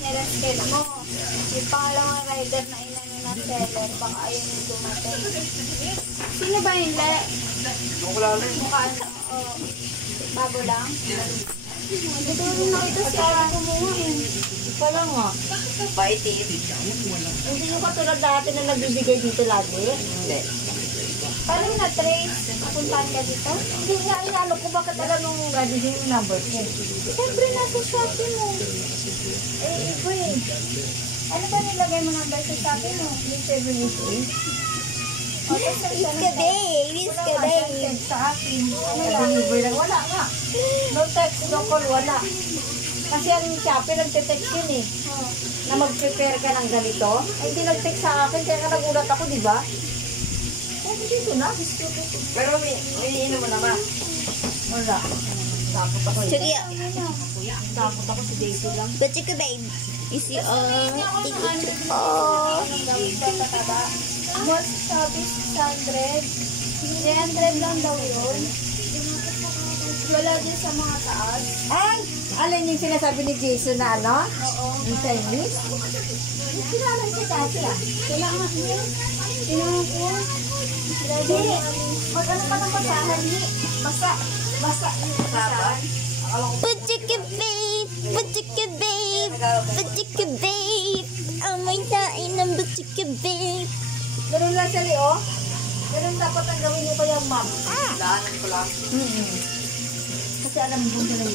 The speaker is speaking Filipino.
nireskel mo. Yung pangalawang rider na inano na seller, baka ayun yung dumating. Sino ba yung Mukha na, bago lang? Hindi ko rin nakita si Ara kumuha eh. Pala nga. Paitin. Hindi nyo katulad dati na nagbibigay dito lagi? Hindi. Paano yung na-trace? Napuntahan ka dito? Hindi nga, inalo ko bakit alam nung gagawin yung number ko. Siyempre, nasa Shopee mo. Iba eh. Ano ba nilagay mo number sa Shopee mo? Yung 788. Miss ka Text sa akin. Deliver lang. Wala nga. No text, no call, wala. Kasi ang Shopee nagte-text yun eh. Na mag-prepare ka ng ganito. Ay, hindi nag-text sa akin. Kaya nagulat ako, di ba? Dito na. Pero may mo naman. Wala. Takot ako eh. Sige. Takot ako si Daisy lang. But you babe. You see, take it. Most Shopee 600. 300 lang daw yun. Wala din sa mga taas. Ay! Alin yung sinasabi ni Jason na ano? Oo. Yung Chinese? Yung kilala niya dati ah. Wala nga yun. Tingnan ko. Hindi. Mag-ano pa ng basahan ni? Basa. Basahan. Butchika babe. Butchika babe. Butchika babe. Amoy tain ng butchika babe. Ganun lang siya, Leo. Ganun dapat ang gawin niyo kaya, ma'am. Daanan ko lang. Kasi alam mo kung